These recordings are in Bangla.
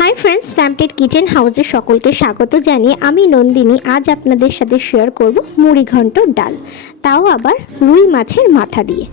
হাই ফ্রেন্ডস, ফ্যামটেড কিচেন হাউসে সকলকে স্বাগত জানিয়ে আমি নন্দিনী আজ আপনাদের সাথে শেয়ার করব মুড়ি ঘন্ট ডাল, তাও আবার রুই মাছের মাথা দিয়ে।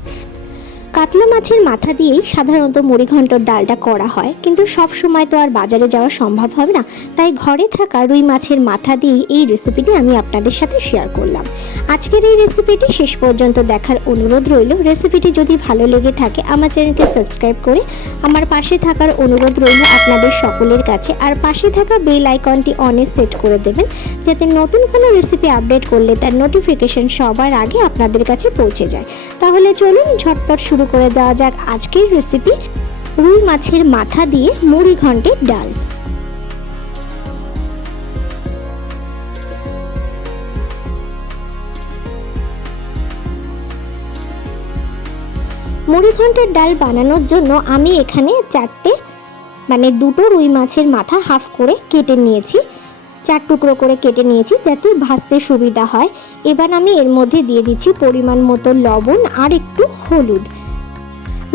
কাতলা মাছের মাথা দিয়েই সাধারণত মুড়ি ঘন্টর ডালটা করা হয়, কিন্তু সব সময় তো আর বাজারে যাওয়া সম্ভব হবে না, তাই ঘরে থাকা রুই মাছের মাথা দিয়েই এই রেসিপিটি আমি আপনাদের সাথে শেয়ার করলাম। আজকের এই রেসিপিটি শেষ পর্যন্ত দেখার অনুরোধ রইল। রেসিপিটি যদি ভালো লেগে থাকে আমার চ্যানেলকে সাবস্ক্রাইব করে আমার পাশে থাকার অনুরোধ রইল আপনাদের সকলের কাছে, আর পাশে থাকা বেল আইকনটি অনে সেট করে দেবেন যাতে নতুন কোনো রেসিপি আপডেট করলে তার নোটিফিকেশন সবার আগে আপনাদের কাছে পৌঁছে যায়। তাহলে চলুন ঝটপট শুরু করে দেওয়া যাক আজকের রেসিপি, রুই মাছের মাথা দিয়ে মুড়ি ঘন্টের ডাল। মুড়ি ঘন্টের ডাল বানানোর জন্য আমি এখানে দুটো রুই মাছের মাথা হাফ করে কেটে নিয়েছি, 4 টুকরো করে কেটে নিয়েছি যাতে ভাজতে সুবিধা হয়। এবার আমি এর মধ্যে দিয়ে দিচ্ছি পরিমাণ মতো লবণ আর একটু হলুদ।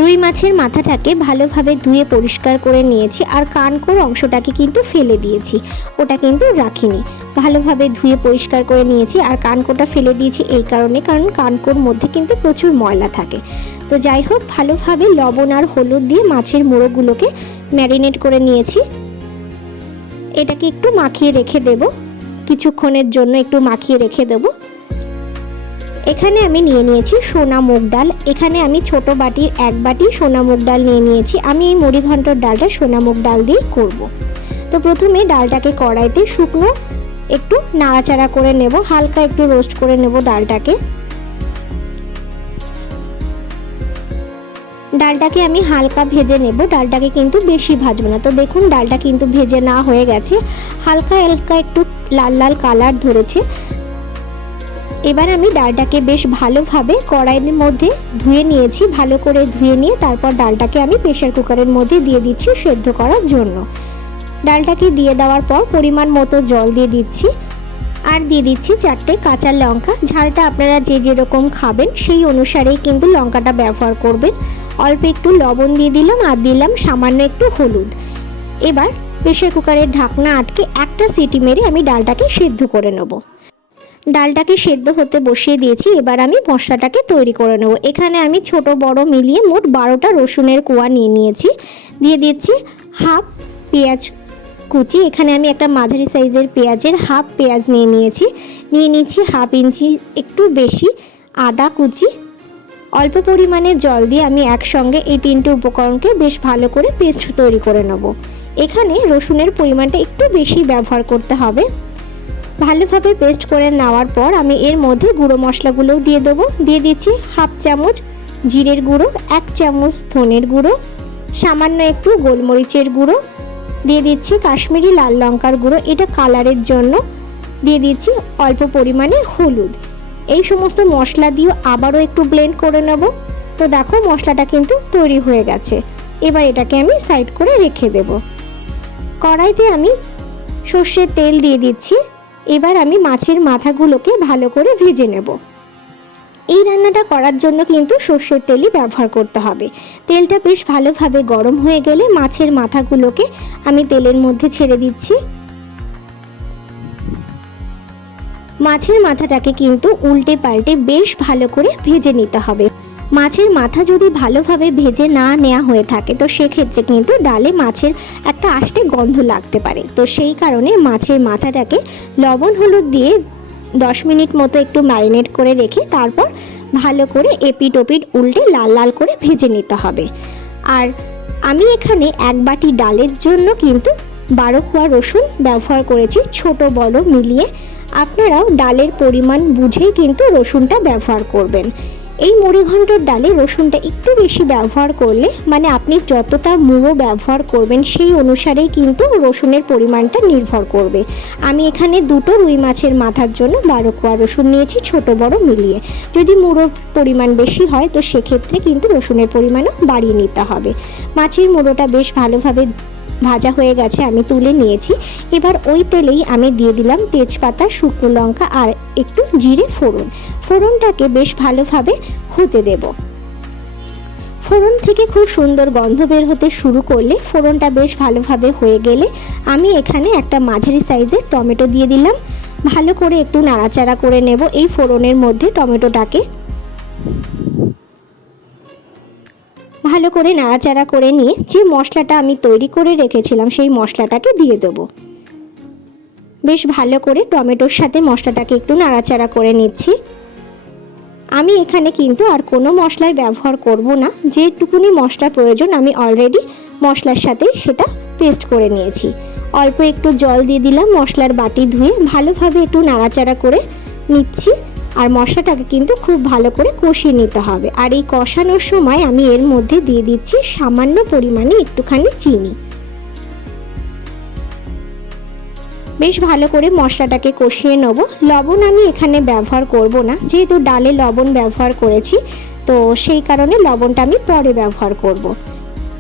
রুই মাছের মাথাটাকে ভালোভাবে ধুয়ে পরিষ্কার করে নিয়েছি, আর কানকোর অংশটাকে কিন্তু ফেলে দিয়েছি, ওটা কিন্তু রাখিনি। ভালোভাবে ধুয়ে পরিষ্কার করে নিয়েছি, আর কানকোটা ফেলে দিয়েছি এই কারণ কানকোর মধ্যে কিন্তু প্রচুর ময়লা থাকে। তো যাই হোক, ভালোভাবে লবণ আর হলুদ দিয়ে মাছের মুড়োগুলোকে ম্যারিনেট করে নিয়েছি। এটাকে একটু মাখিয়ে রেখে দেব, কিছুক্ষণের জন্য একটু মাখিয়ে রেখে দেব। এখানে আমি নিয়ে নিয়েছি সোনা মুগ ডাল। এখানে আমি ছোট বাটির 1 বাটি সোনা মুগ ডাল নিয়ে নিয়েছি। আমি এই মুড়ি ঘন্টর ডালটা সোনা মুগ ডাল দিয়ে করব। তো প্রথমে ডালটাকে কড়াইতে শুকনো একটু নাড়াচাড়া করে নেব, হালকা একটু রোস্ট করে নেব ডালটাকে। ডালটাকে আমি হালকা ভেজে নেব, ডালটাকে কিন্তু বেশি ভাজবো না। তো দেখুন ডালটা কিন্তু ভেজে না হয়ে গেছে, হালকা হালকা একটু লাল লাল কালার ধরেছে। এবার আমি ডালটাকে বেশ ভালোভাবে কড়াইয়ের মধ্যে ধুয়ে নিয়েছি, ভালো করে ধুয়ে নিয়ে তারপর ডালটাকে আমি প্রেসার কুকারের মধ্যে দিয়ে দিচ্ছি সেদ্ধ করার জন্য। ডালটাকে দিয়ে দেওয়ার পর পরিমাণ মতো জল দিয়ে দিচ্ছি, আর দিয়ে দিচ্ছি 4টে কাঁচা লঙ্কা। ঝালটা আপনারা যে যেরকম খাবেন সেই অনুসারেই কিন্তু লঙ্কাটা ব্যবহার করবেন। অল্প একটু লবণ দিয়ে দিলাম, আর দিলাম সামান্য একটু হলুদ। এবার প্রেসার কুকারের ঢাকনা আটকে একটা সিটি মেরে আমি ডালটাকে সেদ্ধ করে নেব। ডালটাকে সেদ্ধ হতে বসিয়ে দিয়েছি। এবার আমি মশলাটাকে তৈরি করে নেব। এখানে আমি ছোট বড় মিলিয়ে মোট 12টা রসুনের কোয়া নিয়ে নিয়েছি। দিয়ে দিচ্ছি হাফ পেঁয়াজ কুচি। এখানে আমি একটা মাঝারি সাইজের পেঁয়াজের হাফ পেঁয়াজ নিয়ে নিচ্ছি হাফ ইঞ্চি একটু বেশি আদা কুচি। অল্প পরিমাণে জল দিয়ে আমি একসঙ্গে এই 3টে উপকরণকে বেশ ভালো করে পেস্ট তৈরি করে নেব। এখানে রসুনের পরিমাণটা একটু বেশি ব্যবহার করতে হবে। ভালোভাবে পেস্ট করে নেওয়ার পর আমি এর মধ্যে গুঁড়ো মশলাগুলোও দিয়ে দেবো। দিয়ে দিচ্ছি হাফ চামচ জিরের গুঁড়ো, 1 চামচ ধনের গুঁড়ো, সামান্য একটু গোলমরিচের গুঁড়ো, দিয়ে দিচ্ছি কাশ্মীরি লাল লঙ্কার গুঁড়ো, এটা কালারের জন্য, দিয়ে দিচ্ছি অল্প পরিমাণে হলুদ। এই সমস্ত মশলা দিয়ে আবারও একটু ব্লেন্ড করে নেব। তো দেখো মশলাটা কিন্তু তৈরি হয়ে গেছে। এবার এটাকে আমি সাইড করে রেখে দেব। কড়াইতে আমি সর্ষের তেল দিয়ে দিচ্ছি। এবার আমি মাছের মাথাগুলোকে ভালো করে ভেজে নেব। এই রান্নাটা করার জন্য কিন্তু সর্ষের তেলই ব্যবহার করতে হবে। তেলটা বেশ ভালোভাবে গরম হয়ে গেলে মাছের মাথাগুলোকে আমি তেলের মধ্যে ছেড়ে দিচ্ছি। মাছের মাথাটাকে কিন্তু উল্টে পাল্টে বেশ ভালো করে ভেজে নিতে হবে। মাছের মাথা যদি ভালোভাবে ভেজে না নেওয়া হয়ে থাকে তো সেক্ষেত্রে কিন্তু ডালে মাছের একটা আষ্টে গন্ধ লাগতে পারে। তো সেই কারণে মাছের মাথাটাকে লবণ হলুদ দিয়ে 10 মিনিট মতো একটু ম্যারিনেট করে রেখে তারপর ভালো করে এপিট ওপিট উল্টে লাল লাল করে ভেজে নিতে হবে। আর আমি এখানে 1 বাটি ডালের জন্য কিন্তু 12 কোয়া রসুন ব্যবহার করেছি, ছোট বড় মিলিয়ে। আপনারাও ডালের পরিমাণ বুঝেই কিন্তু রসুনটা ব্যবহার করবেন। এই মুড়ি ঘন্টর ডালে রসুনটা একটু বেশি ব্যবহার করলে, মানে আপনি যতটা মুড়ো ব্যবহার করবেন সেই অনুসারেই কিন্তু রসুনের পরিমাণটা নির্ভর করবে। আমি এখানে 2টো রুই মাছের মাথার জন্য 12 কোয়া রসুন নিয়েছি, ছোট বড় মিলিয়ে। যদি মুড়োর পরিমাণ বেশি হয় তো সেক্ষেত্রে কিন্তু রসুনের পরিমাণও বাড়িয়ে নিতে হবে। মাছের মুড়োটা বেশ ভালোভাবে ভাজা হয়ে গেছে, আমি তুলে নিয়েছি। এবার ওই তেলেই আমি দিয়ে দিলাম তেজপাতা, শুকনো লঙ্কা আর একটু জিরে ফোড়ন। ফোড়নটাকে বেশ ভালোভাবে হতে দেব। ফোড়ন থেকে খুব সুন্দর গন্ধ বের হতে শুরু করলে, ফোড়নটা বেশ ভালোভাবে হয়ে গেলে আমি এখানে একটা মাঝারি সাইজের টমেটো দিয়ে দিলাম। ভালো করে একটু নাড়াচাড়া করে নেব এই ফোড়নের মধ্যে টমেটোটাকে। ভালো করে নাড়াচাড়া করে নিয়ে যে মশলাটা আমি তৈরি করে রেখেছিলাম সেই মশলাটাকে দিয়ে দেবো। বেশ ভালো করে টমেটোর সাথে মশলাটাকে একটু নাড়াচাড়া করে নিচ্ছি। আমি এখানে কিন্তু আর কোনো মশলাই ব্যবহার করব না, যেটুকুনি মশলা প্রয়োজন আমি অলরেডি মশলার সাথে সেটা পেস্ট করে নিয়েছি। অল্প একটু জল দিয়ে দিলাম, মশলার বাটি ধুয়ে ভালোভাবে একটু নাড়াচাড়া করে নিচ্ছি। আর মশলাটাকে কিন্তু খুব ভালো করে কষিয়ে নিতে হবে। আর এই কষানোর সময় আমি এর মধ্যে দিয়ে দিচ্ছি সামান্য পরিমাণে একটুখানি চিনি। বেশ ভালো করে মশলাটাকে কষিয়ে নেব। লবণ আমি এখানে ব্যবহার করব না, যেহেতু ডালে লবণ ব্যবহার করেছি, তো সেই কারণে লবণটা আমি পরে ব্যবহার করব।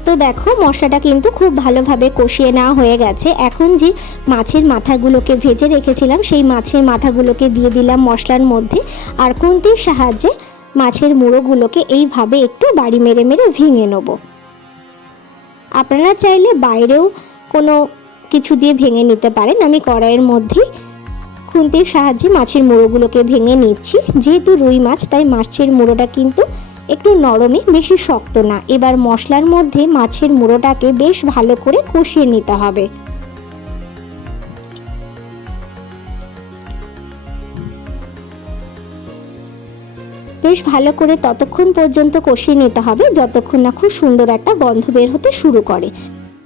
তো দেখো মশলাটা কিন্তু খুব ভালোভাবে কষিয়ে নেওয়া হয়ে গেছে। এখন যে মাছের মাথাগুলোকে ভেজে রেখেছিলাম সেই মাছের মাথাগুলোকে দিয়ে দিলাম মশলার মধ্যে। আর খুন্তির সাহায্যে মাছের মুড়োগুলোকে এইভাবে একটু বাড়ি মেরে মেরে ভেঙে নেব। আপনারা চাইলে বাইরেও কোনো কিছু দিয়ে ভেঙে নিতে পারেন। আমি কড়াইয়ের মধ্যে খুন্তির সাহায্যে মাছের মুড়োগুলোকে ভেঙে নিচ্ছি। যেহেতু রুই মাছ তাই মাছের মুড়োটা কিন্তু একটু নরমই, বেশি শক্ত না। এবার মশলার মধ্যে মাছের মুড়োটাকে বেশ ভালো করে কষিয়ে নিতে হবে। বেশ ভালো করে ততক্ষণ পর্যন্ত কষিয়ে নিতে হবে যতক্ষণ না খুব সুন্দর একটা গন্ধ বের হতে শুরু করে।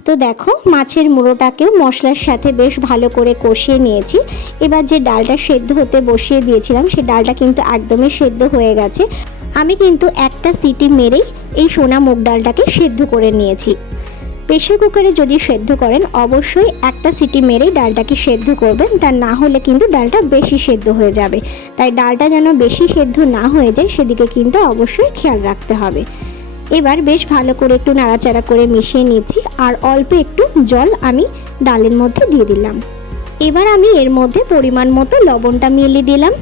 তো দেখো মাছের মুড়োটাকেও মশলার সাথে বেশ ভালো করে কষিয়ে নিয়েছি। এবার যে ডালটা সেদ্ধ হতে বসিয়ে দিয়েছিলাম সেই ডালটা কিন্তু একদমই সেদ্ধ হয়ে গেছে। আমি কিন্তু একটা সিটি মেরেই এই সোনা মুগ ডালটাকে সেদ্ধ করে নিয়েছি। প্রেসার কুকারে যদি সেদ্ধ করেন অবশ্যই একটা সিটি মেরেই ডালটাকে সেদ্ধ করবেন, তা না হলে কিন্তু ডালটা বেশি সেদ্ধ হয়ে যাবে। তাই ডালটা যেন বেশি সেদ্ধ না হয়ে যায় সেদিকে কিন্তু অবশ্যই খেয়াল রাখতে হবে। এবার বেশ ভালো করে একটু নাড়াচাড়া করে মিশিয়ে নিচ্ছি। আর অল্প একটু জল আমি ডালের মধ্যে দিয়ে দিলাম। এবার আমি এর মধ্যে পরিমাণ মতো লবণটা মিলিয়ে দিলাম।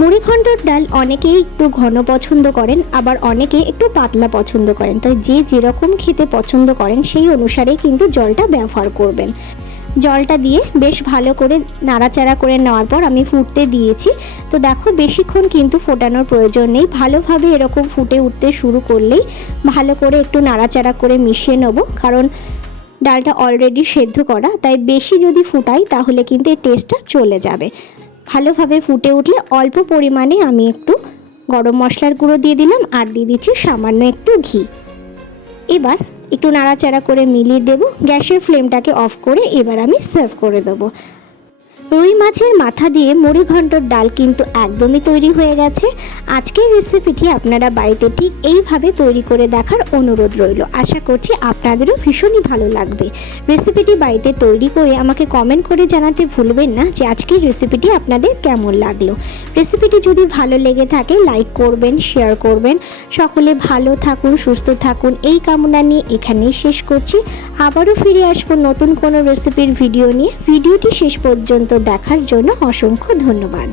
মুড়িঘণ্টর ডাল অনেকেই একটু ঘন পছন্দ করেন, আবার অনেকে একটু পাতলা পছন্দ করেন। তাই যে যেরকম খেতে পছন্দ করেন সেই অনুসারে কিন্তু জলটা ব্যবহার করবেন। জলটা দিয়ে বেশ ভালো করে নাড়াচাড়া করে নেওয়ার পর আমি ফুটতে দিয়েছি। তো দেখো বেশিক্ষণ কিন্তু ফোটানোর প্রয়োজন নেই, ভালোভাবে এরকম ফুটে উঠতে শুরু করলেই ভালো করে একটু নাড়াচাড়া করে মিশিয়ে নেব। কারণ ডালটা অলরেডি সেদ্ধ করা, তাই বেশি যদি ফুটাই তাহলে কিন্তু এই টেস্টটা চলে যাবে। ভালোভাবে ফুটে উঠলে অল্প পরিমাণে আমি একটু গরম মশলার গুঁড়ো দিয়ে দিলাম আর দিয়ে দিচ্ছি সামান্য একটু ঘি। এবার একটু নাড়াচাড়া করে মিলিয়ে দেব। গ্যাসের ফ্লেমটাকে অফ করে এবার আমি সার্ভ করে দেবো। রুই মাছের মাথা দিয়ে মুড়িঘণ্টর ডাল কিন্তু একদমই তৈরি হয়ে গেছে। আজকের রেসিপিটি আপনারা বাড়িতে ঠিক এইভাবে তৈরি করে দেখার অনুরোধ রইল। আশা করছি আপনাদেরও ভীষণই ভালো লাগবে। রেসিপিটি বাড়িতে তৈরি করে আমাকে কমেন্ট করে জানাতে ভুলবেন না যে আজকের রেসিপিটি আপনাদের কেমন লাগলো। রেসিপিটি যদি ভালো লেগে থাকে লাইক করবেন, শেয়ার করবেন। সকলে ভালো থাকুন, সুস্থ থাকুন এই কামনা নিয়ে এখানেই শেষ করছি। আবারও ফিরে আসবো নতুন কোনো রেসিপির ভিডিও নিয়ে। ভিডিওটি শেষ পর্যন্ত দেখার জন্য অসংখ্য ধন্যবাদ।